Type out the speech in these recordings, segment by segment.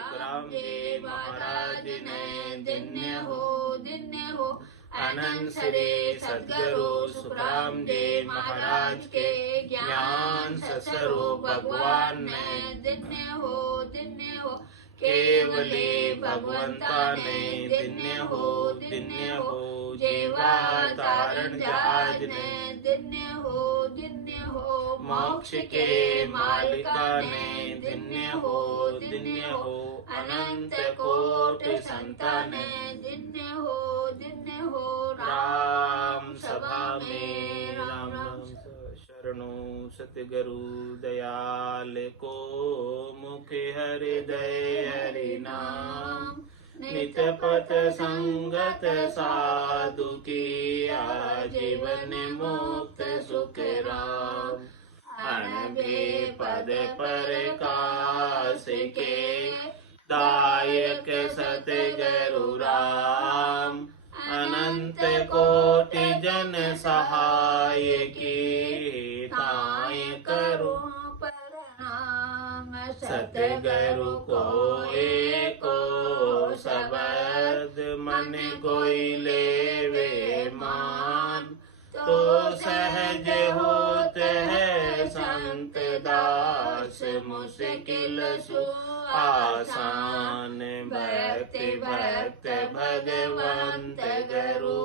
सुखराम जी महाराज ने धन्य हो। अनंत श्री सद्गुरु सुखराम जी महाराज के ज्ञान स्वरूप भगवान ने धन्य हो। केवले भगवंता ने धन्य हो। जेवा तारण जहाज ने धन्य हो। मोक्ष के मालिका ने धन्य हो। अनंत कोट संता ने धन्य हो। राम सभा में राम राम शरणो सतगुरु दयाल को मुख हृदय हरि नाम। नित पथ संगत साधु की आजीवन मुक्त सुख राम। अनभे पद प्रकाश के दायक सतगुरु राम। अनंत कोटि जन सहाय की ताय करो प्रणाम। सतगुरु को एको शब्द मन कोई लेवे मान। तो सहज होत है संत दास मुश्किल सु आसान। भक्ति भक्त भगवंत गुरु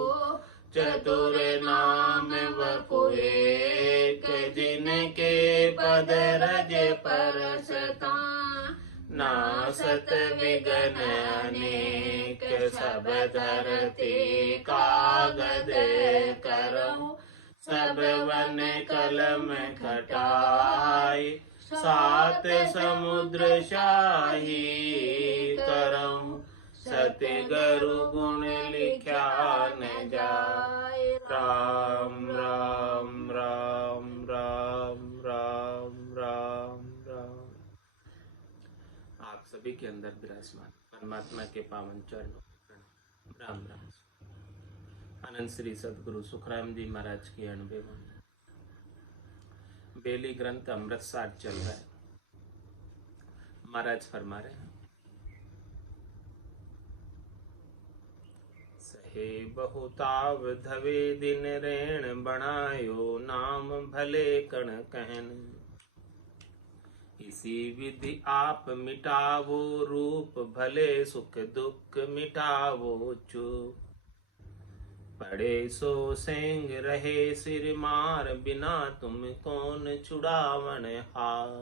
चतुर नाम वपु एक। जिनके पद रज परसता नासत विघ्न अनेक। सब धरती कागद करऊं सब वन कलम खटाई। सात समुद्र शाही करऊं सतगुरु गुण लिख्या न जाय। राम राम राम राम राम राम राम। आप सभी के अंदर विराजमान परमात्मा के पावन चरणों राम राम। अनंत श्री सद्गुरु सुखराम जी महाराज की 90 बेली ग्रंथ अमृतसर चल रहा है। महाराज फरमा रहे हैं, सहे बहुताव धवे दिन रेण बनायो। नाम भले कण कहन इसी विधि आप मिटावो। रूप भले सुख दुख मिटावो चूप। पड़े सो सेंग रहे सिर मार। बिना तुम कौन छुड़ावन हार।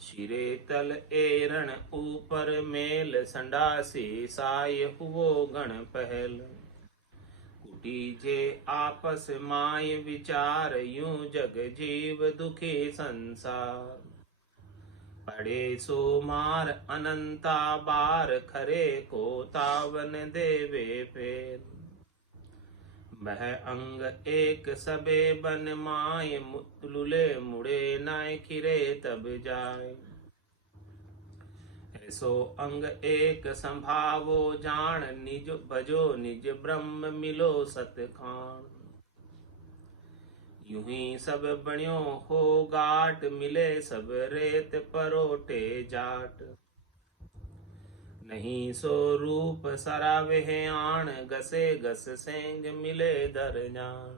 शिरे तल एरण ऊपर मेल। संडासी साय हुओ गण पहल। कुटीजे आपस माय विचार। यूं जग जीव दुखी संसार। पड़े सो मार अनंता बार। खरे को तावन देवे फेर। वह अंग एक सबे बन माय। लुले मुड़े नाय खिरे तब जाय। ऐसो अंग एक संभावो जान। निज भजो निज ब्रह्म मिलो सत खान। यूं ही सब बण्यो हो गाट। मिले सब रेत परोटे जाट। नहीं सो रूप सरावे आण। गसे गस सेंग मिले दर जान।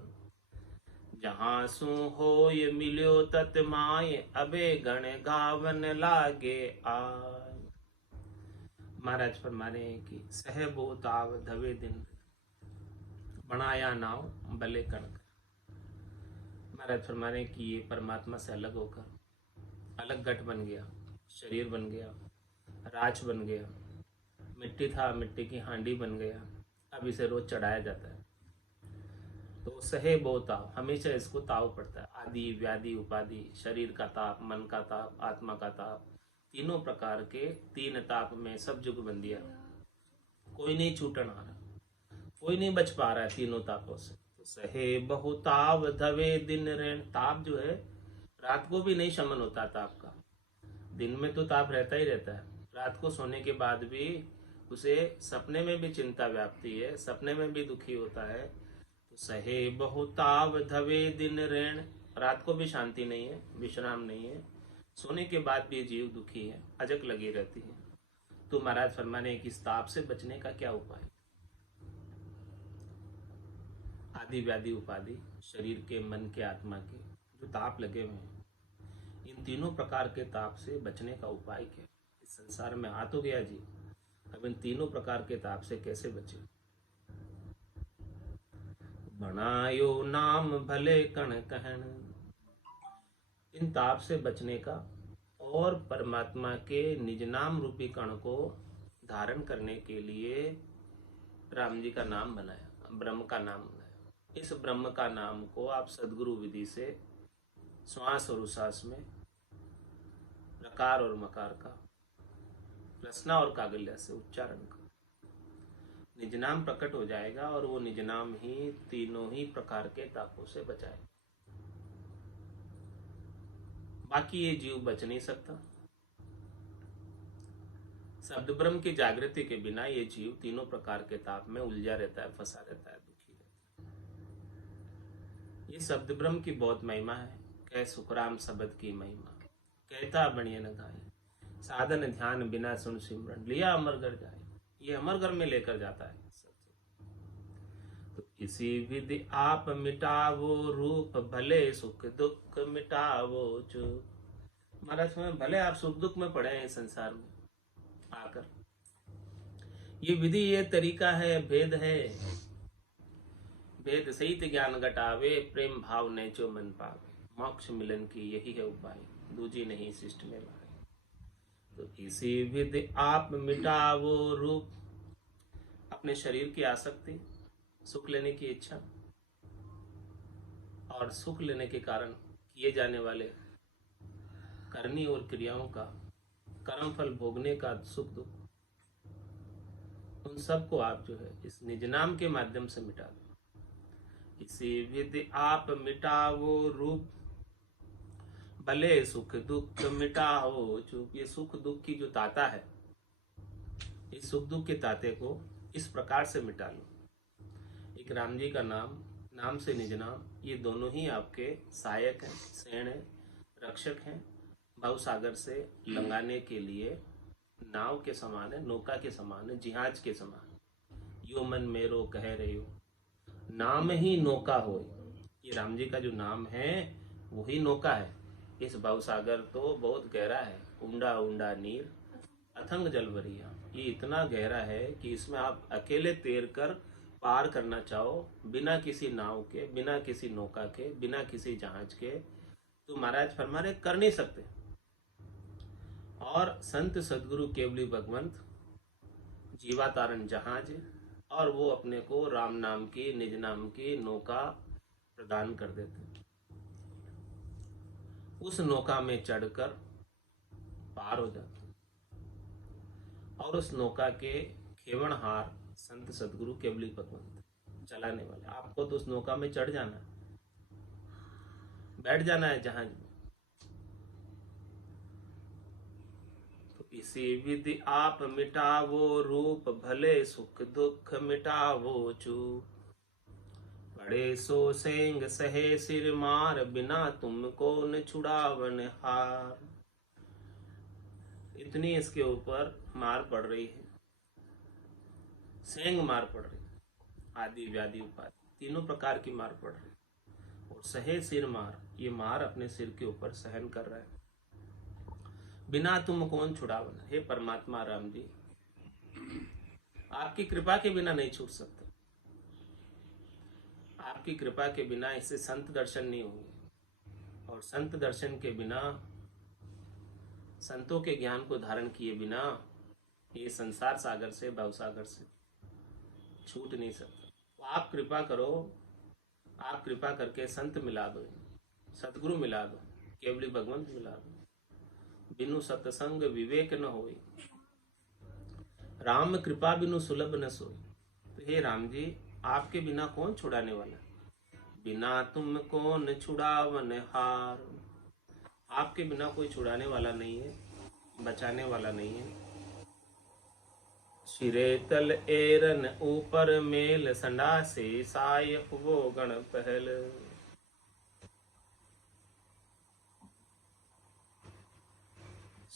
जहाँ सु होय मिल्यो तत माय। अबे गण गावन लागे आय। महाराज फरमा रहे हैं कि सहबोताव धवे दिन बनाया नाव भले कण। महाराज फरमा रहे हैं कि ये परमात्मा से अलग होकर अलग घट बन गया। शरीर बन गया, राज बन गया। मिट्टी था, मिट्टी की हांडी बन गया। अब इसे रोज चढ़ाया जाता है। तो सहे बो ताव, हमेशा इसको ताव पड़ता है। आदि व्याधि उपाधि, शरीर का ताप, मन का ताप, आत्मा का ताप, तीनों प्रकार के तीन ताप में सब जुग बंदिया। कोई नहीं छूटन आ रहा, कोई नहीं बच पा रहा है तीनों तापों से। तो सहे बहु ताव धवे दिन ऋण। ताप जो है रात को भी नहीं शमन होता ताप का। दिन में तो ताप रहता ही रहता है। रात को सोने के बाद भी उसे सपने में भी चिंता व्याप्ति है, सपने में भी दुखी होता है। तो सहे बहुताव धवे दिन ऋण। रात को भी शांति नहीं है, विश्राम नहीं है। सोने के बाद भी जीव दुखी है, अजक लगी रहती है। तो महाराज फरमाने कि इस ताप से बचने का क्या उपाय? आदि व्याधि उपाधि, शरीर के, मन के, आत्मा के जो ताप लगे हुए हैं, इन तीनों प्रकार के ताप से बचने का उपाय क्या? इस संसार में आ तो गया जी, अब इन तीनों प्रकार के ताप से कैसे बचे? बनायो नाम भले कण कहन, इन ताप से बचने का और परमात्मा के निज नाम रूपी कण को धारण करने के लिए राम जी का नाम बनाया, ब्रह्म का नाम बनाया। इस ब्रह्म का नाम को आप सदगुरु विधि से श्वास और उश्वास में रकार और मकार का, रसना और कागल्य से उच्चारण का निज नाम प्रकट हो जाएगा और वो निज नाम ही तीनों ही प्रकार के तापों से बचाएगा। बाकी ये जीव बच नहीं सकता। शब्द ब्रह्म की जागृति के बिना ये जीव तीनों प्रकार के ताप में उलझा रहता है, फंसा रहता है, दुखी रहता है। ये शब्द ब्रह्म की बहुत महिमा है। कह सुखराम शब्द की महिमा, कहता बणिए न गाए, साधन ध्यान बिना सुन सिमरन, लिया अमरगर जाए। ये अमरगर में लेकर जाता है। तो इसी विधि आप मिटावो रूप, भले सुख दुख मिटावो चूक। महाराज में भले आप सुख दुख में पड़े हैं संसार में आकर, ये विधि, ये तरीका है, भेद है। भेद सहित ज्ञान घटावे, प्रेम भाव नेचो मन पावे। मोक्ष मिलन की यही है उपाय, दूजी नहीं शिष्ट में लाए। तो इसी विधि आप मिटावो रूप, अपने शरीर की आसक्ति, सुख लेने की इच्छा और सुख लेने के कारण किए जाने वाले करनी और क्रियाओं का, कर्म फल भोगने का सुख दुख, उन सब को आप जो है इस निज नाम के माध्यम से मिटा दो। इसी विधि आप मिटावो रूप, भले सुख दुख मिटाओ चूक। ये सुख दुख की जो ताता है, इस सुख दुख के ताते को इस प्रकार से मिटा लो। एक राम जी का नाम, नाम से निज नाम, ये दोनों ही आपके सहायक हैं, सेण हैं, रक्षक हैं। भाव सागर से लंगाने के लिए नाव के समान है, नौका के समान है, जिहाज के समान। यो मन मेरो कह रहे हो, नाम ही नौका हो। ये राम जी का जो नाम है वही नौका है। इस भाव सागर तो बहुत गहरा है, ऊंडा ऊंडा नीर अथंग जल भरिया। ये इतना गहरा है कि इसमें आप अकेले तैर कर पार करना चाहो, बिना किसी नाव के, बिना किसी नौका के, बिना किसी जहाज के, तो महाराज फरमा रहे कर नहीं सकते। और संत सदगुरु केवली भगवंत जीवातारण जहाज, और वो अपने को राम नाम की, निज नाम की नौका प्रदान कर देते। उस नौका में चढ़कर पार हो जाते और उस नौका के खेवनहार संत सदगुरु केवली भगवंत चलाने वाले। आपको तो उस नौका में चढ़ जाना है, बैठ जाना है जहाज में। तो इसी विधि आप मिटावो रूप, भले सुख दुख मिटावो चूक। बड़े सो सेंग सहे सिर मार, बिना तुमको न छुड़ावन हार। इतनी इसके ऊपर मार पड़ रही है, सेंग मार पड़ रही, आदि व्याधि उपाधि तीनों प्रकार की मार पड़ रही, और सहे सिर मार, ये मार अपने सिर के ऊपर सहन कर रहा है। बिना तुम कौन छुड़ावन, हे परमात्मा राम जी, आपकी कृपा के बिना नहीं छूट सकता। आपकी कृपा के बिना इससे संत दर्शन नहीं होंगे, और संत दर्शन के बिना, संतों के ज्ञान को धारण किए बिना ये संसार सागर से, भव सागर से छूट नहीं सकता। तो आप कृपा करो, आप कृपा करके संत मिला दो, सतगुरु मिला दो, केवली भगवंत मिला दो। बिनु सत्संग विवेक न होई, राम कृपा बिनु सुलभ न सोई। तो हे राम जी, आपके बिना कौन छुड़ाने वाला? बिना तुम कौन छुड़ावन हार। आपके बिना कोई छुड़ाने वाला नहीं है, बचाने वाला नहीं है। सिरे तल एरन ऊपर मेल, संडा से सायक वो गण पहल।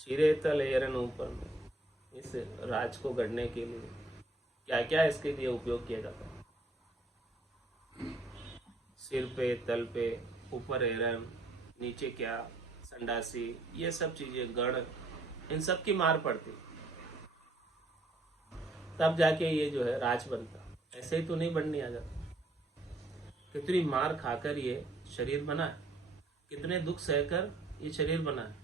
सिरे तल एरन ऊपर में, इस राज को गढ़ने के लिए क्या क्या इसके लिए उपयोग किया जाता है। सिर पे, तल पे, ऊपर एरन, नीचे क्या, संडासी, ये सब चीजें गढ़, इन सब की मार पड़ती, तब जाके ये जो है राज बनता। ऐसे ही तो नहीं बनने आ जाता। कितनी मार खाकर ये शरीर बना है, कितने दुख सहकर ये शरीर बना है,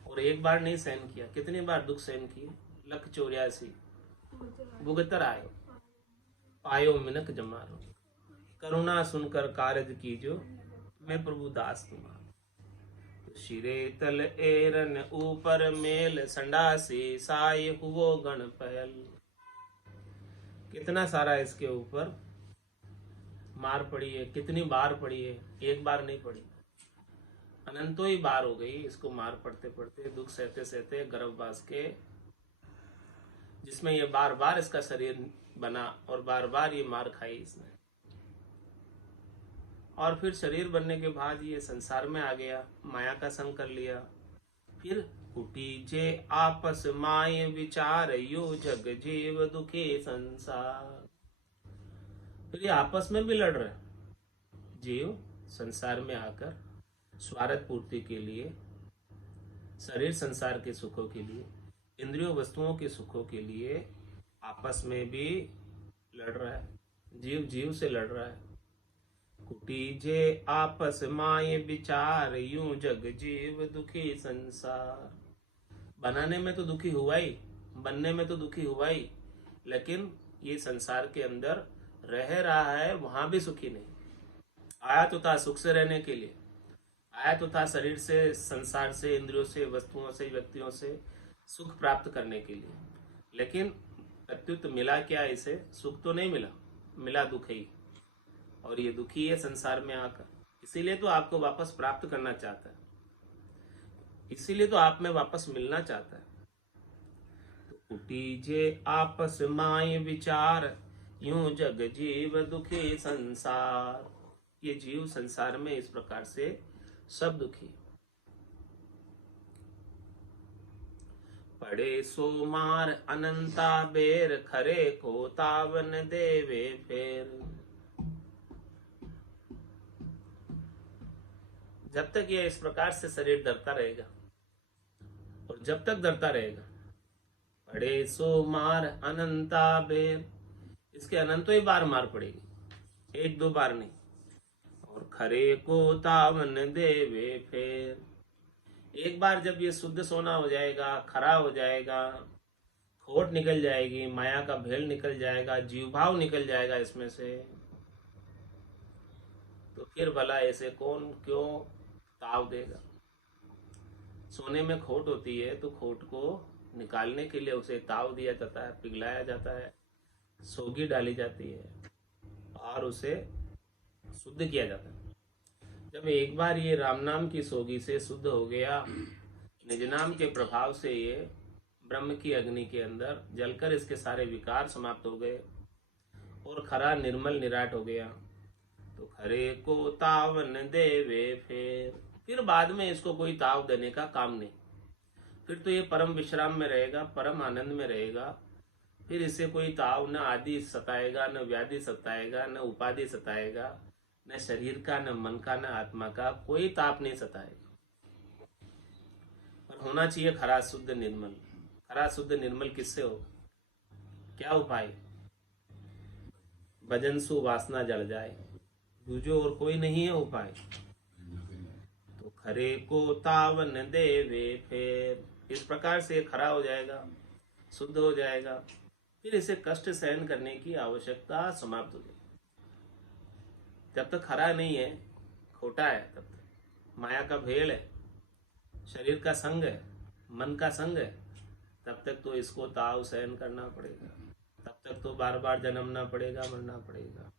और एक बार नहीं सहन किया, कितनी बार दुख सहन किए। 184 भुगतर आयो, पायो मिनक जमारो, करुणा सुनकर कारज कीजो, मैं प्रभु दास तुम्हारा। तो शिरे तल एरन ऊपर मेल, संडासी साय हुओ गण पहल। कितना सारा इसके ऊपर मार पड़ी है, कितनी बार पड़ी है, एक बार नहीं पड़ी, अनंतों ही बार हो गई इसको मार पड़ते पड़ते, दुख सहते सहते, गर्भवास के, जिसमें ये बार बार इसका शरीर बना और बार बार ये मार खाई इसने। और फिर शरीर बनने के बाद ये संसार में आ गया, माया का संग कर लिया। फिर कुटी जे आपस माय विचार, यो जग जीव दुखे संसार। फिर ये आपस में भी लड़ रहे, जीव संसार में आकर स्वार्थ पूर्ति के लिए, शरीर संसार के सुखों के लिए, इंद्रियों वस्तुओं के सुखों के लिए आपस में भी लड़ रहा है, जीव जीव से लड़ रहा है। कुटीजे आपस माय विचार, यूं जग जीव दुखी संसार। बनाने में तो दुखी हुआ ही, बनने में तो दुखी हुआ ही, लेकिन ये संसार के अंदर रह रहा है, वहां भी सुखी नहीं। आया तो था सुख से रहने के लिए, आया तो था शरीर से, संसार से, इंद्रियों से, वस्तुओं से, व्यक्तियों से सुख प्राप्त करने के लिए, लेकिन प्रत्युत मिला क्या इसे? सुख तो नहीं मिला, मिला दुख ही। और ये दुखी है संसार में आकर, इसीलिए तो आपको वापस प्राप्त करना चाहता है, इसीलिए तो आप में वापस मिलना चाहता है। तो उटीजे आपस माय विचार, यूं जग जीव दुखी संसार। ये जीव संसार में इस प्रकार से सब दुखी। पड़े सो मार अनंता बेर, खरे को तावन देवे फेर। जब तक ये इस प्रकार से शरीर डरता रहेगा, और जब तक डरता रहेगा, पड़े सो मार अनंता बेर, इसके अनंतों ही बार मार पड़ेगी, एक दो बार नहीं। और खरे को तावन देवे फेर, एक बार जब ये शुद्ध सोना हो जाएगा, खरा हो जाएगा, खोट निकल जाएगी, माया का भेल निकल जाएगा, जीव भाव निकल जाएगा इसमें से, तो फिर भला ऐसे कौन क्यों ताव देगा। सोने में खोट होती है तो खोट को निकालने के लिए उसे ताव दिया जाता है, पिघलाया जाता है, सोगी डाली जाती है और उसे शुद्ध किया जाता है। जब एक बार ये राम नाम की सोगी से शुद्ध हो गया, निज नाम के प्रभाव से ये ब्रह्म की अग्नि के अंदर जलकर इसके सारे विकार समाप्त हो गए और खरा निर्मल निराट हो गया, तो खरे को तावन देवे फिर बाद में इसको कोई ताव देने का काम नहीं। फिर तो ये परम विश्राम में रहेगा, परम आनंद में रहेगा। फिर इसे कोई ताव न आदि सताएगा, न व्याधि सताएगा, न उपाधि सताएगा, न शरीर का, न मन का, न आत्मा का कोई ताप नहीं सताएगा। और होना चाहिए खरा शुद्ध निर्मल। खरा शुद्ध निर्मल किससे हो? क्या उपाय? भजन सु वासना जल जाए, दूजो और कोई नहीं है उपाय। तो खरे को तावन देवे फिर, इस प्रकार से खरा हो जाएगा, शुद्ध हो जाएगा, फिर इसे कष्ट सहन करने की आवश्यकता समाप्त हो जाएगी। जब तक खरा नहीं है, खोटा है, तब तक माया का भेड़ है, शरीर का संग है, मन का संग है, तब तक तो इसको ताव सहन करना पड़ेगा, तब तक तो बार बार जन्मना पड़ेगा, मरना पड़ेगा।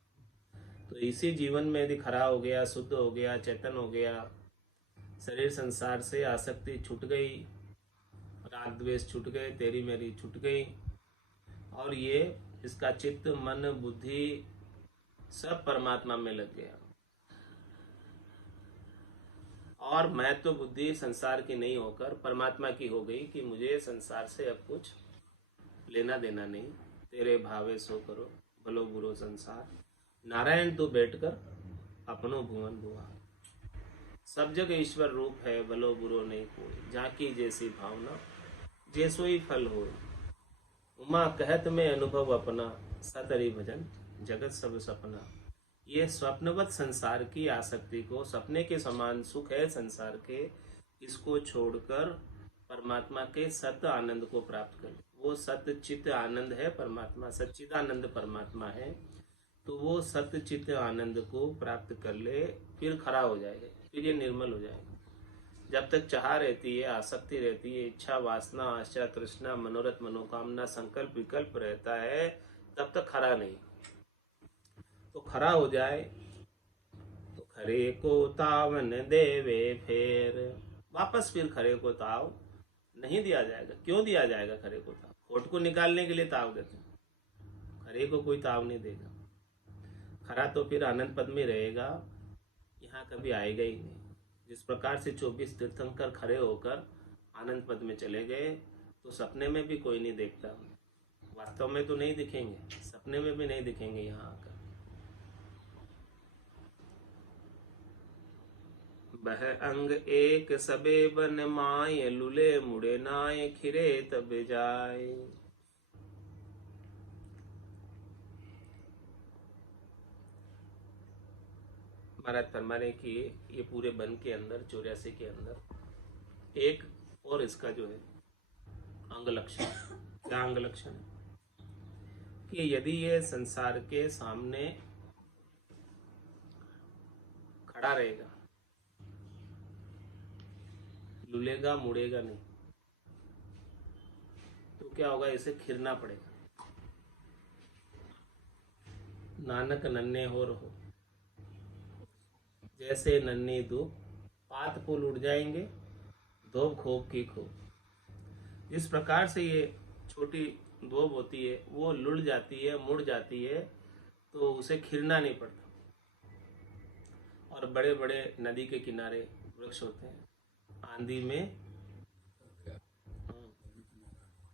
तो इसी जीवन में यदि खरा हो गया, शुद्ध हो गया, चेतन हो गया, शरीर संसार से आसक्ति छूट गई, राग द्वेष छूट गए, तेरी मेरी छूट गई, और ये इसका चित्त मन बुद्धि सब परमात्मा में लग गया। और मैं तो बुद्धि संसार की नहीं होकर परमात्मा की हो गई कि मुझे संसार से अब कुछ लेना देना नहीं। तेरे भावे सो करो भलो बुरो संसार, नारायण तू बैठकर अपनो भुवन भुआ। सब जग ईश्वर रूप है भलो बुरो नहीं कोई, झांकी जैसी भावना जैसो ही फल हो। उमा कहत में अनुभव अपना, सतरी भजन जगत सब सपना। ये स्वप्नवत संसार की आसक्ति को, सपने के समान सुख है संसार के, इसको छोड़कर परमात्मा के सत आनंद को प्राप्त कर। वो सत चित्त आनंद है परमात्मा, सच्चिदानंद परमात्मा है। तो वो सत्य चित्त आनंद को प्राप्त कर ले, फिर खरा हो जाएगा, फिर ये निर्मल हो जाएगा। जब तक चाह रहती है, आसक्ति रहती है, इच्छा वासना आशा तृष्णा मनोरथ मनोकामना संकल्प विकल्प रहता है, तब तक खरा नहीं। तो खरा हो जाए तो खरे को तावन देवे, फिर वापस फिर खरे को ताव नहीं दिया जाएगा। क्यों दिया जाएगा खरे को ताव? खोट को निकालने के लिए ताव देते हैं, खरे को कोई ताव नहीं देगा। खरा तो फिर आनंद पद में रहेगा, यहाँ कभी आएगा ही नहीं। जिस प्रकार से 24 तीर्थंकर खड़े होकर आनंद पद में चले गए, तो सपने में भी कोई नहीं देखता, वास्तव में तो नहीं दिखेंगे, सपने में भी नहीं दिखेंगे यहाँ आकर। बह अंग एक सबे बन माय, लुले मुड़े नाय खिरे तब जाए। महाराज फरमाने की ये पूरे वन के अंदर 84 के अंदर एक और इसका जो है अंग लक्षण, क्या अंग लक्षण है कि यदि ये संसार के सामने खड़ा रहेगा, लुलेगा मुड़ेगा नहीं, तो क्या होगा? इसे खिरना पड़ेगा। नानक नन्हे हो रहो, जैसे नन्ही धूप पात फूल उड़ जाएंगे, धोप खोप की खोप। जिस प्रकार से ये छोटी धोप होती है वो लुढ़ जाती है, मुड़ जाती है, तो उसे खिरना नहीं पड़ता। और बड़े बड़े नदी के किनारे वृक्ष होते हैं, आंधी में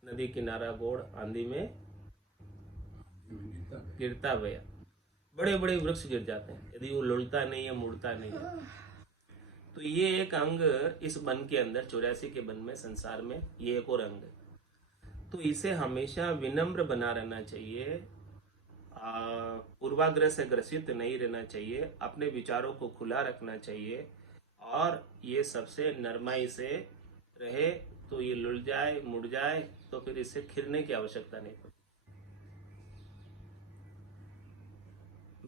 नदी किनारा गोड़, आंधी में गिरता गया, बड़े बड़े वृक्ष गिर जाते हैं यदि वो लुढ़ता नहीं है, मुड़ता नहीं है। तो ये एक अंग इस वन के अंदर 84 के वन में, संसार में ये एक और अंग है। तो इसे हमेशा विनम्र बना रहना चाहिए, पूर्वाग्रह से ग्रसित नहीं रहना चाहिए, अपने विचारों को खुला रखना चाहिए, और ये सबसे नरमाई से रहे। तो ये लुढ़ जाए मुड़ जाए तो फिर इसे खिरने की आवश्यकता नहीं पड़ती।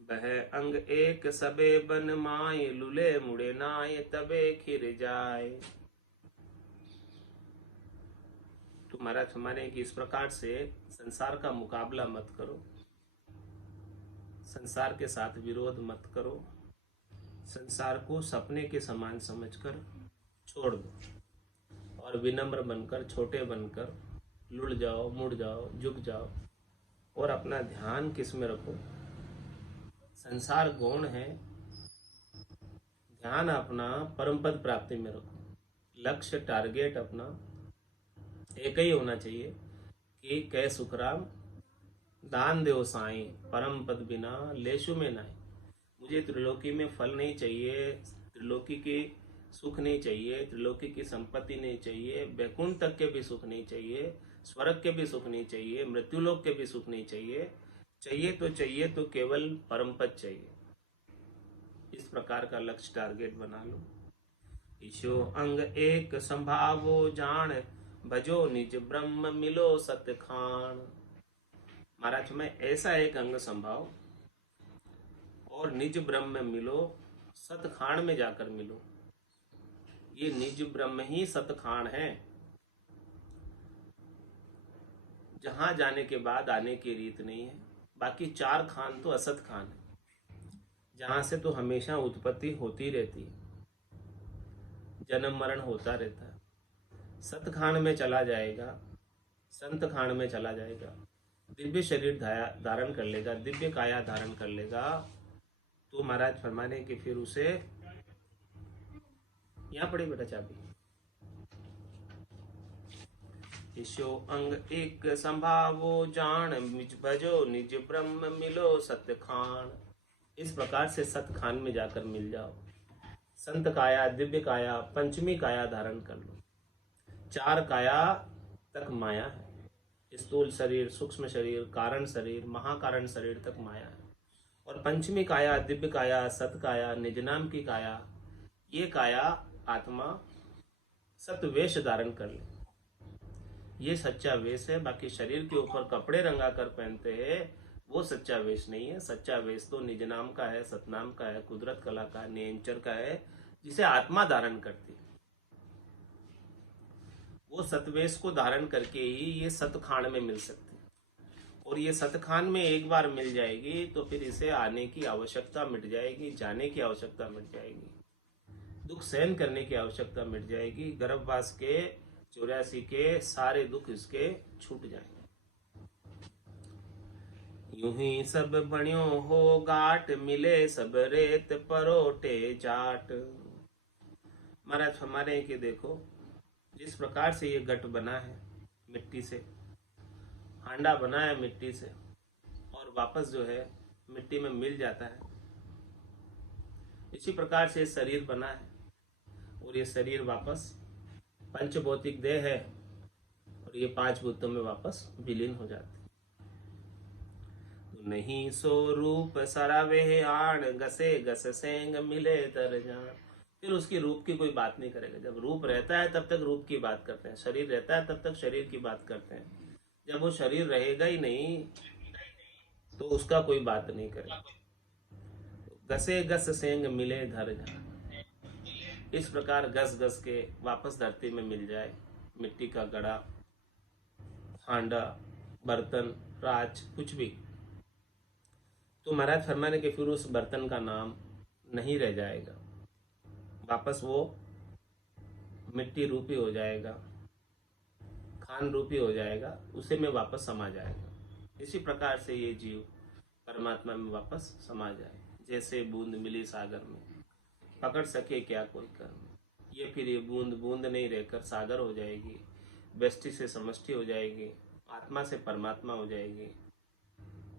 बह अंग एक सबे बन माय, लुले मुड़े नाय तबे खिर जाए। तो महाराज हमारे कि इस प्रकार से संसार का मुकाबला मत करो, संसार के साथ विरोध मत करो, संसार को सपने के समान समझकर छोड़ दो, और विनम्र बनकर, छोटे बनकर लुढ़ जाओ, मुड़ जाओ, झुक जाओ, और अपना ध्यान किस में रखो? संसार गौण है, ध्यान अपना परम पद प्राप्ति में रखो। लक्ष्य, टारगेट अपना एक ही होना चाहिए कि कै सुखराम दान देव साई, परम पद बिना लेशु में नाई। मुझे त्रिलोकी में फल नहीं चाहिए, त्रिलोकी के सुख नहीं चाहिए, त्रिलोकी की संपत्ति नहीं चाहिए, बैकुंठ तक के भी सुख नहीं चाहिए, स्वर्ग के भी सुख नहीं चाहिए, मृत्युलोक के भी सुख नहीं चाहिए। चाहिए तो केवल परम पद चाहिए। इस प्रकार का लक्ष्य टारगेट बना लो। ईशो अंग एक संभावो जान, भजो निज ब्रह्म मिलो सतखान। महाराज में ऐसा एक अंग संभाव और निज ब्रह्म मिलो, सतखान में जाकर मिलो। ये निज ब्रह्म ही सतखान है, जहां जाने के बाद आने की रीत नहीं है। बाकी 4 खान तो असत खान है, जहां से तो हमेशा उत्पत्ति होती रहती है, जन्म मरण होता रहता है। सत खान में चला जाएगा, संत खान में चला जाएगा, दिव्य शरीर धारण कर लेगा, दिव्य काया धारण कर लेगा, तो महाराज फरमाने कि फिर उसे यहाँ पड़ी बेटा चाबी। ईशो अंग एक संभावो जान, निज भजो निज ब्रह्म मिलो सत्य खान। इस प्रकार से सत खान में जाकर मिल जाओ। संत काया, दिव्य काया, पंचमी काया धारण कर लो। चार काया तक माया है। स्थूल शरीर, सूक्ष्म शरीर, कारण शरीर, महाकारण शरीर तक माया है। और पंचमी काया, दिव्य काया, सत काया, निज नाम की काया, ये काया आत्मा सत वेश धारण कर ले। ये सच्चा वेश है। बाकी शरीर के ऊपर कपड़े रंगा कर पहनते हैं, वो सच्चा वेश नहीं है। सच्चा वेश तो निज नाम का है, सतनाम का है, कुदरत कला का, नियंचर का है, जिसे आत्मा धारण करती है। वो सतवेश को धारण करके ही ये सतखान में मिल सकती है। और ये सतखान में एक बार मिल जाएगी तो फिर इसे आने की आवश्यकता मिट जाएगी, जाने की आवश्यकता मिट जाएगी, दुख सहन करने की आवश्यकता मिट जाएगी। गर्भवास के 84 के सारे दुख इसके छूट जाएंगे। यूं ही सब बण्यो हो गाट, मिले सब रेत परोटे जाट। महाराज हमारे कि देखो जिस प्रकार से ये गट बना है मिट्टी से, हांडा बना है मिट्टी से, और वापस जो है मिट्टी में मिल जाता है, इसी प्रकार से शरीर बना है और ये शरीर वापस पंचभौतिक देह है और ये 5 भूतों में वापस विलीन हो जाती है। तो नहीं सो रूप सरावे आण, गसे गस सेंग मिले तर जान। फिर उसकी रूप की कोई बात नहीं करेगा। जब रूप रहता है तब तक रूप की बात करते हैं, शरीर रहता है तब तक शरीर की बात करते हैं। जब वो शरीर रहेगा ही नहीं तो उसका कोई बात नहीं करेगा। गसे गस सेंग मिले धर जान। इस प्रकार गस गस के वापस धरती में मिल जाए मिट्टी का घड़ा, हांडा, बर्तन, राज, कुछ भी, तो महाराज फरमाने के फिर उस बर्तन का नाम नहीं रह जाएगा, वापस वो मिट्टी रूपी हो जाएगा, खान रूपी हो जाएगा, उसे में वापस समा जाएगा। इसी प्रकार से ये जीव परमात्मा में वापस समा जाए। जैसे बूंद मिली सागर में, पकड़ सके क्या कोई कर्म। ये फिर ये बूंद बूंद नहीं रहकर सागर हो जाएगी, व्यष्टि से समष्टि हो जाएगी, आत्मा से परमात्मा हो जाएगी।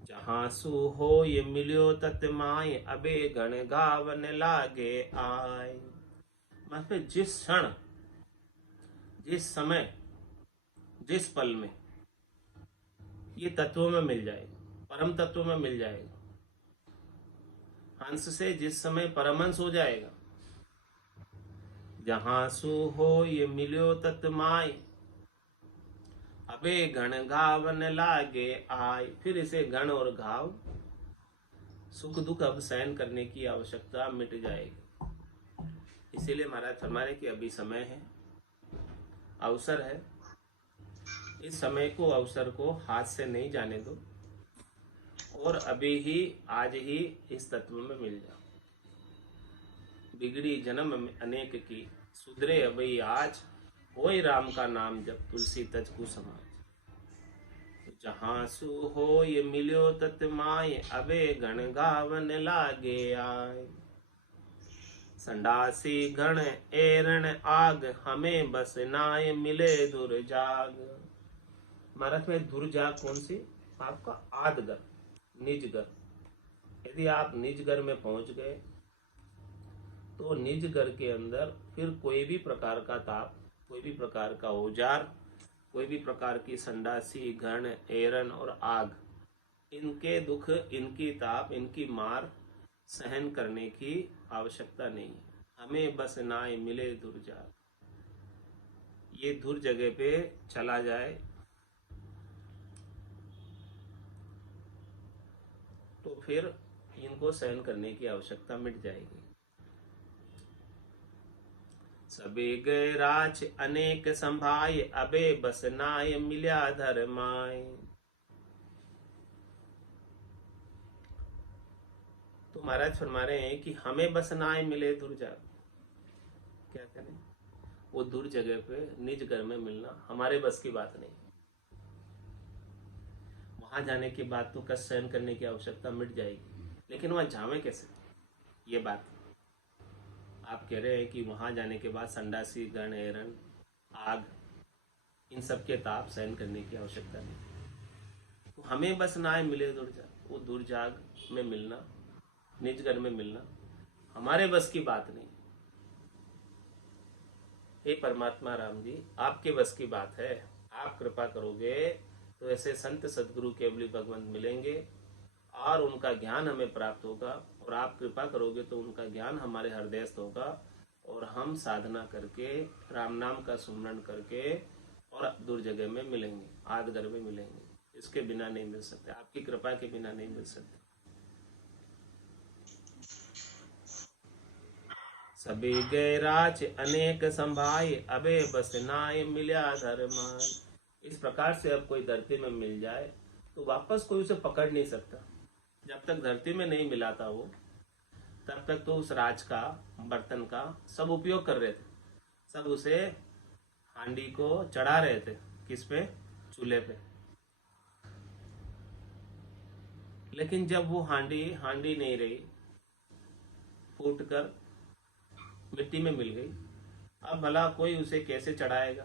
जहाँ सु हो ये मिलियो तत्माय, अबे गण गावन लागे आय। मतलब जिस क्षण, जिस समय, जिस पल में ये तत्वों में मिल जाएगा, परम तत्वों में मिल जाएगा, हंस से जिस समय परमहंस हो जाएगा। जहाँ सु हो ये मिलियो तत्माय, अबे गण गावन लागे आय। फिर इसे गण और घाव, सुख दुख अब सहन करने की आवश्यकता मिट जाएगी। इसीलिए महाराज फरमाने कि अभी समय है, अवसर है। इस समय को, अवसर को हाथ से नहीं जाने दो और अभी ही, आज ही इस तत्व में मिल जाओ। बिगड़ी जन्म में अनेक की, सुधरे अभी आज, होय राम का नाम जब तुलसी तज को समाज। जहाँ सु हो ये मिलियो तत्माय, अबे गण गावन लागे आय। संडासी गण एरण आग, हमें बस नाय मिले दुर्जाग। महाराज में दुर्जाग कौन सी? आपका आदगर, निज घर। यदि आप निज घर में पहुंच गए तो निज घर के अंदर फिर कोई भी प्रकार का ताप, कोई भी प्रकार का औजार, कोई भी प्रकार की संडासी, घण, एरन और आग, इनके दुख, इनकी ताप, इनकी मार सहन करने की आवश्यकता नहीं है। हमें बस नाय मिले दुर्जाग। ये दूर जगह पे चला जाए तो फिर इनको सहन करने की आवश्यकता मिट जाएगी। सबे गए राज अनेक संभाय, अबे बस नाय मिल्या धर्माय। तो महाराज फरमा रहे हैं कि हमें बस नाय मिले दुर्जाग, क्या करें? वो दूर जगह पे निज घर में मिलना हमारे बस की बात नहीं। वहां जाने के बाद तो कष्ट सहन करने की आवश्यकता मिट जाएगी, लेकिन वहां जावे कैसे, ये बात आप कह रहे हैं कि वहां जाने के बाद संडासी, गण, एरन, आग, इन सब के ताप सहन करने की आवश्यकता नहीं। तो हमें बस ना है मिले दुर्जाग, वो दुर्जाग में मिलना, निज घर में मिलना हमारे बस की बात नहीं। हे परमात्मा राम जी, आपके बस की बात है। आप कृपा करोगे तो ऐसे संत सदगुरु केवली भगवंत मिलेंगे और उनका ज्ञान हमें प्राप्त होगा, और आप कृपा करोगे तो उनका ज्ञान हमारे हृदयस्थ होगा, और हम साधना करके राम नाम का सुमरण करके और दूर जगह में मिलेंगे, आदगर में मिलेंगे। इसके बिना नहीं मिल सकते, आपकी कृपा के बिना नहीं मिल सकते। सभी गैराज अनेक संभाई, अबे बस नाय मिल्या धर्मान। इस प्रकार से अब कोई धरती में मिल जाए तो वापस कोई उसे पकड़ नहीं सकता। जब तक धरती में नहीं मिला था वो, तब तक तो उस राज का, बर्तन का सब उपयोग कर रहे थे, सब उसे हांडी को चढ़ा रहे थे। किस पे? चूल्हे पे। लेकिन जब वो हांडी नहीं रही, फूट कर मिट्टी में मिल गई, अब भला कोई उसे कैसे चढ़ाएगा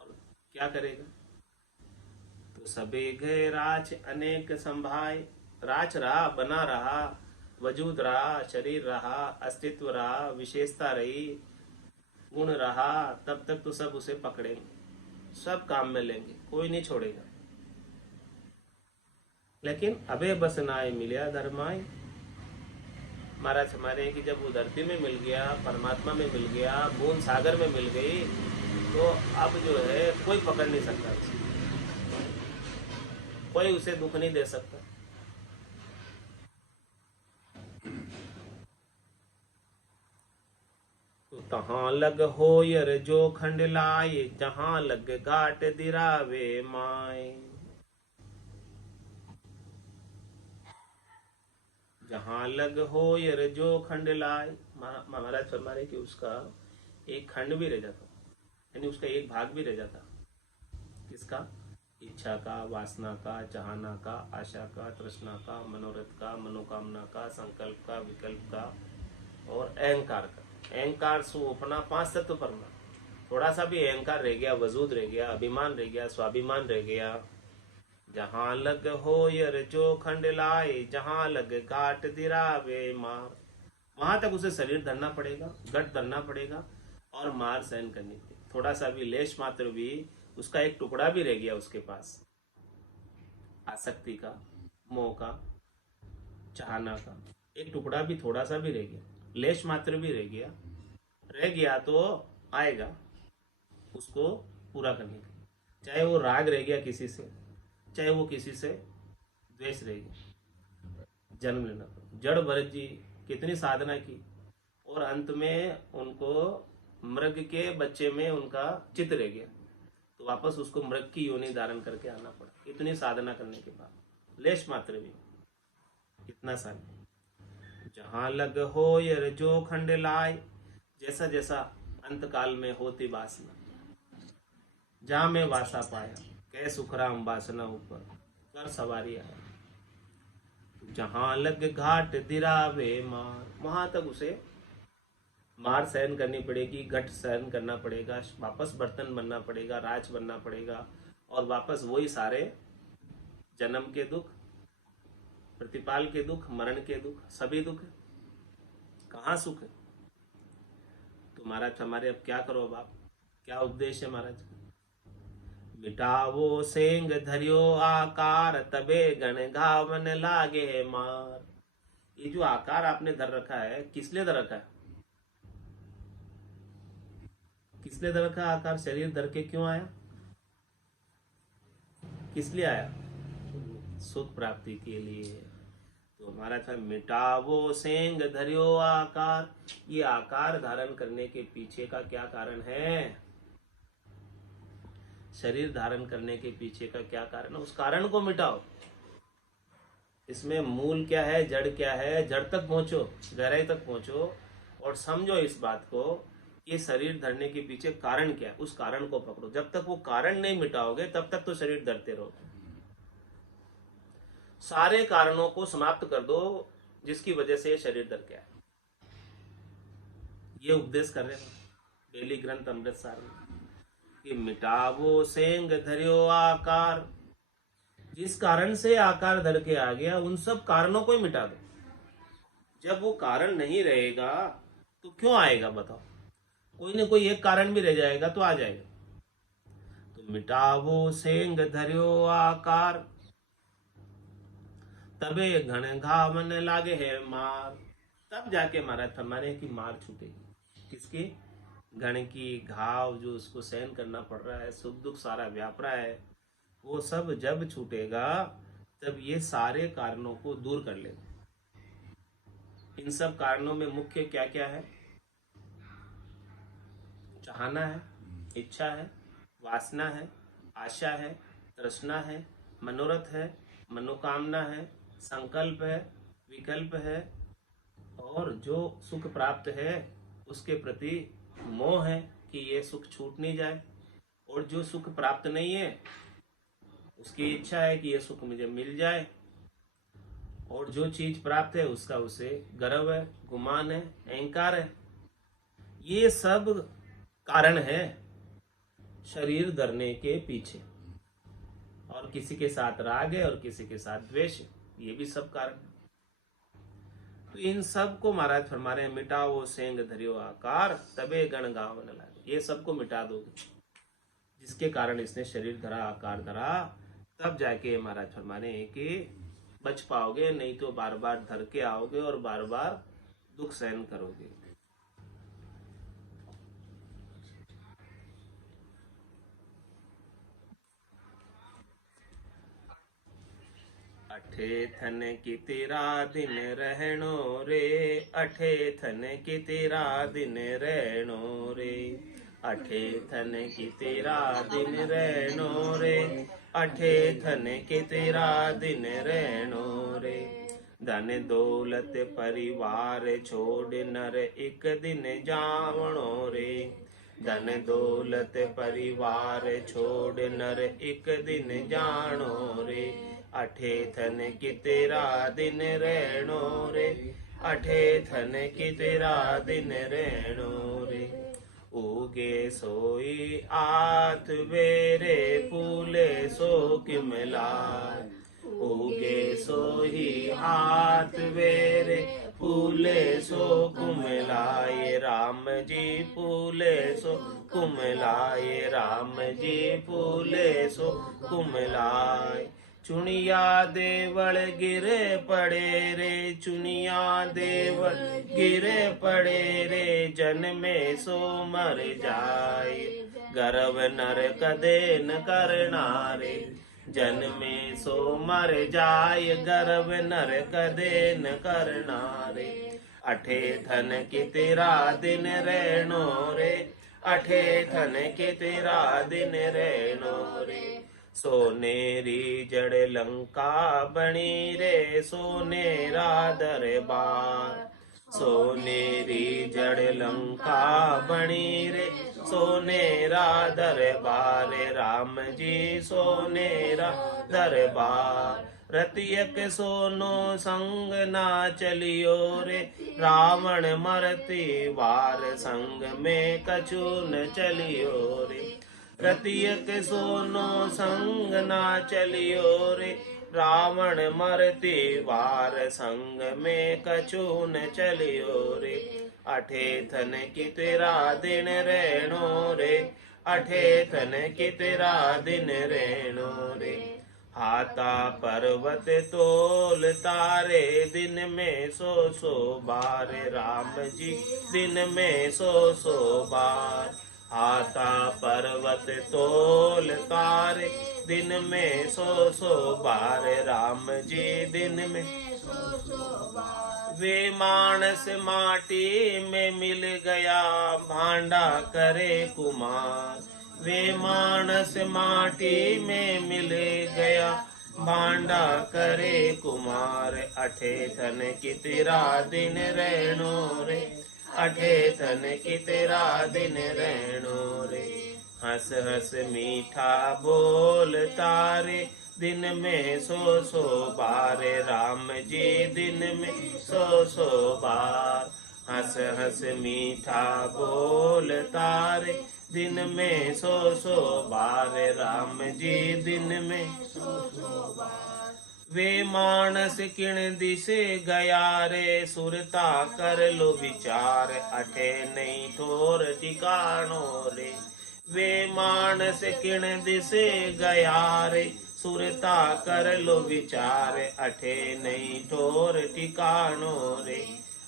और क्या करेगा? तो सबे गए राज अनेक संभाय, राज रहा, बना रहा, वजूद रहा, शरीर रहा, अस्तित्व रहा, विशेषता रही, गुण रहा, तब तक तो सब उसे पकड़ेंगे, सब काम में लेंगे, कोई नहीं छोड़ेगा। लेकिन अबे बस नाय मिलिया धर्माय। महाराज हमारे कि जब वो धरती में मिल गया, परमात्मा में मिल गया, बूंद सागर में मिल गई, तो अब जो है कोई पकड़ नहीं सकता उसे, कोई उसे दुख नहीं दे सकता। तो तहाँ लग होयर जो खंड लाए, जहां लग घाट दिरावे माए। जहां लग होयर जो खंड लाए, महाराज फरमा रहे कि उसका एक खंड भी रह जाता, यानी उसका एक भाग भी रह जाता। किसका? इच्छा का, वासना का, चाहना का, आशा का, तृष्णा का, मनोरथ का, मनोकामना का, संकल्प का, विकल्प का और अहंकार का। अहंकार सो अपना 5 तत्व परमा, थोड़ा सा भी अहंकार रह गया, वजूद रह गया, अभिमान रह गया, स्वाभिमान रह गया। जहां लग होयर जो खंड लाए, जहां लग घाट दिरावे मार। वहां तक उसे शरीर धरना पड़ेगा, गट धरना पड़ेगा और मार सहन करनी पड़ेगी। थोड़ा सा भी, लेश मात्र भी, उसका एक टुकड़ा भी रह गया उसके पास, आसक्ति का, मोह का, चाहना का, एक टुकड़ा भी, थोड़ा सा भी रह गया, लेश मात्र भी रह गया तो आएगा उसको पूरा करने के। चाहे वो राग रह गया किसी से, चाहे वो किसी से द्वेष रह गया, जन्म लेना पड़ा। जड़ भरत जी कितनी साधना की और अंत में उनको मृग के बच्चे में उनका चित्त रह गया, तो वापस उसको मृग की योनि धारण करके आना पड़ा। इतनी साधना करने के बाद, लेश मात्र भी, इतना साल। जहां लग होयर जो खंड लाए, जैसा जैसा अंत काल में होती वासना, जहां में वासा पाया, कै सुखराम वासना ऊपर कर सवारी आया। जहां लग घाट दिरावे मार, वहां तक उसे मार सहन करनी पड़ेगी, घट सहन करना पड़ेगा, वापस बर्तन बनना पड़ेगा, राज बनना पड़ेगा, और वापस वही सारे जन्म के दुख, प्रतिपाल के दुख, मरण के दुख, सभी दुख। कहाँ सुख है? तो महाराज हमारे अब क्या करो, अब आप क्या उपदेश है महाराज? मिटावो सेंग धरियो आकार, तबे गण घावन लागे मार। ये जो आकार आपने धर रखा है, किस लिए धर रखा है? किस लिए धर रखा आकार? शरीर धर के क्यों आया? किस लिए आया? सुख प्राप्ति के लिए। तो हमारा था मिटावो सेंग धरियो आकार। ये आकार धारण करने के पीछे का क्या कारण है? शरीर धारण करने के पीछे का क्या कारण है? उस कारण को मिटाओ। इसमें मूल क्या है, जड़ क्या है, जड़ तक पहुंचो, गहराई तक पहुंचो और समझो इस बात को, ये शरीर धरने के पीछे कारण क्या है, उस कारण को पकड़ो। जब तक वो कारण नहीं मिटाओगे तब तक तो शरीर धरते रहोगे। सारे कारणों को समाप्त कर दो जिसकी वजह से शरीर धर गया है। ये उपदेश कर रहे हैं बेली ग्रंथ अमृतसर में कि मिटावो सेंग धरियो आकार। जिस कारण से आकार धर के आ गया उन सब कारणों को ही मिटा दो। जब वो कारण नहीं रहेगा तो क्यों आएगा बताओ? कोई ना कोई एक कारण भी रह जाएगा तो आ जाएगा। तो मिटावो सेंग धरियो आकार, तबे घन घावन लागे है मार। तब जाके महाराज फरमाने की मार छूटेगी। किसकी? घन की घाव जो उसको सहन करना पड़ रहा है, सुख दुख सारा व्याप रहा है, वो सब जब छूटेगा तब ये सारे कारणों को दूर कर लेगा। इन सब कारणों में मुख्य क्या क्या है? चाहना है, इच्छा है, वासना है, आशा है, तृष्णा है, मनोरथ है, मनोकामना है, संकल्प है, विकल्प है, और जो सुख प्राप्त है उसके प्रति मोह है कि ये सुख छूट नहीं जाए, और जो सुख प्राप्त नहीं है उसकी इच्छा है कि ये सुख मुझे मिल जाए, और जो चीज प्राप्त है उसका उसे गर्व है, गुमान है, अहंकार है। ये सब कारण है शरीर धरने के पीछे। और किसी के साथ राग है और किसी के साथ द्वेष है, ये भी सब कारण है। तो इन सब को महाराज फरमा रहे हैं मिटाओ सेंग धरियो आकार, तबे गण गावन लागे। ये सबको मिटा दोगे जिसके कारण इसने शरीर धरा, आकार धरा, तब जाके महाराज फरमा रहे हैं कि बच पाओगे, नहीं तो बार बार धर के आओगे और बार बार दुख सहन करोगे। अठे थन की तेरा दिन रहनो रे, अठे थन की तेरा दिन रहनो रे, अठे थन की तेरा दिन रहनो रे, अठे थन की तेरा दिन रहनो रे। धन दौलत परिवार छोड़ नर एक दिन जावणो रे, धन दौलत परिवार छोड़ नर एक दिन जानो रे, अठे थन की तेरा दिन रहनो रे, अठे थन की तेरा दिन रहनो रे। उगे सोई आठ बेरे फूले सो किमलाय, उगे सोई आठ बेरे फूले सो कुमलाए, राम जी फूले सो कुमलाए, राम जी फूले सो कुमलाए। चुनिया देवल गिरे पड़े रे, चुनिया देवल गिरे पड़े रे, जन्मे सो मर जाए, गर्व नर कदे न करना रे, जन्मे सो मर जाए, गर्व नर कदे न करना रे। अठे थन की तेरा दिन रहनो रे, अठे थन की तेरा दिन रहनो रे। सोनेरी जड़ लंका बनी रे, सोनेरा दरबार, सोनेरी जड़ लंका बनी रे, सोनेरा दरबार, राम जी सोनेरा दरबार। रतियक सोनो संग ना चलियो रे, रावण मरती वार संग में कछु न चलियो रे, रतियक सोनो संग ना चलियो रे, रावण मरती वार संग में कछु न चलियो रे। अठे थन की तेरा दिन रहनो रे, अठे थन की तेरा दिन रहनो रे। हाथा पर्वत तोल तारे, दिन में सो बार, राम जी दिन में सो बार। हाथा पर्वत तोल तारे, दिन में सो बार, राम जी दिन में सो बार। वे मानस माटी में मिल गया, भांडा करे कुमार, वे मानस माटी में मिल गया, भांडा करे कुमार। अठे थन की तेरा दिन रहनो रे, अठे थन की तेरा दिन रहनो रे। हंस हंस मीठा बोल तारे, दिन में सो बार, राम जी दिन में सो बार। हंस हंस मीठा बोलता रे, दिन में 100 बार राम जी, दिन में 100 बार। वे मानस किण दिसे गया रे, सुरता कर लो विचार, अठे नहीं ठोर ठिकानो रे। वे मानस किण दिसे गया रे, सुरता कर लो विचार, अठे नहीं ठोर ठिकानो रे।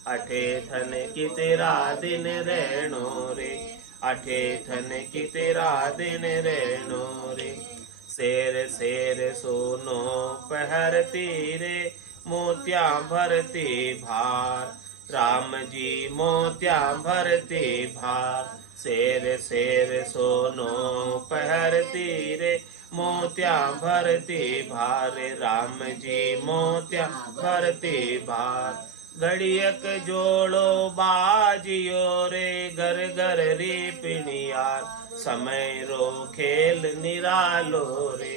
अठे थन की तेरा दिन रहनो रे, अठे थन की तेरा दिन रहनो रे। शेर शेर सोनो पहरती रे, मोतिया भरती भार, राम जी मोतिया भरती भार। शेर शेर सोनो पहरती रे, मोतिया भरती भार, राम जी मोतिया भरती भार। घड़ियक जोड़ो बाजियो रे, घर घर री पिणियार, समय रो खेल निरालो रे।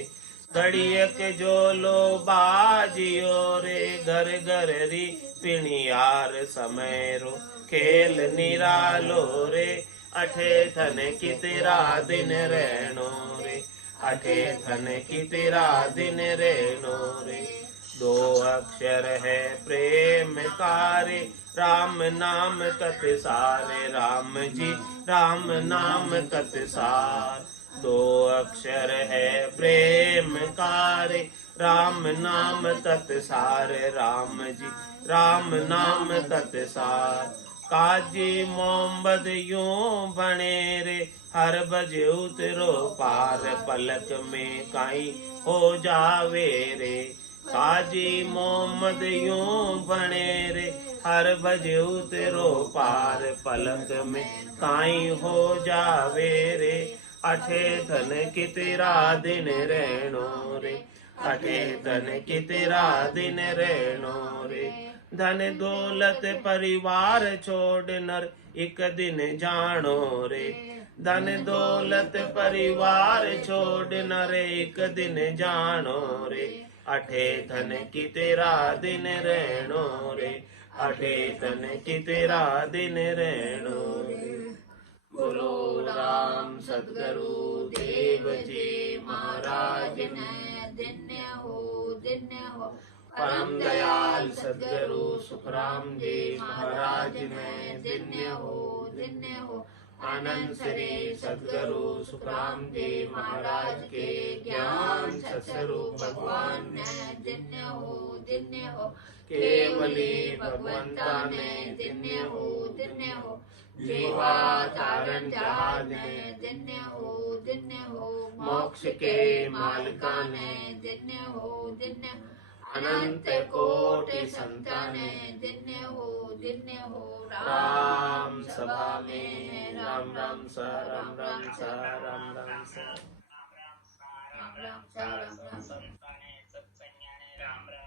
घड़ियक जोलो बाजियो रे, घर घर री पिणियार, समय रो खेल निरालो रे। अठे थन की तेरा दिन रहनो रे, अठे थन की तेरा दिन रहनो रे। 2 अक्षर है प्रेम कारे, राम नाम कत सारे, राम जी राम नाम कत सार। 2 अक्षर है प्रेम कारे, राम नाम तत सार, राम जी राम नाम तत सार। काजी मोहम्मद यूं बने रे, हर बजे उतरो पार, पलक में काई हो जावे रे। काजी मोहम्मद यूं बने रे, हर बजे उतरो पार, पलक में काई हो जावे रे। अठे धन की तेरा दिन रहनो रे, अठे धन की तेरा दिन रहनो रे। धन दौलत परिवार छोड़ नर, एक दिन जानो रे। धन दौलत परिवार छोड़ नर, एक दिन जानो रे। अठे धन की तेरा दिन रहनो रे, अठे धन की तेरा दिन रहनो रे। बोलो राम सतगुरु देव जी महाराज ने, धन्य हो परम दयाल सतगुरु सुखराम जी महाराज ने, धन्य हो आनंद श्री सतगुरु सुखराम जी महाराज के ज्ञान सत्स्वरूप भगवान ने, धन्य हो केवली भगवंता ने, धन्य हो जीवा तारण जहाज ने, धन्य हो मोक्ष के मालिका ने, धन्य हो अनंत कोटि संताने, धन्य हो राम सभा में, राम राम सा राम राम सा राम राम सा राम राम सा राम राम सा।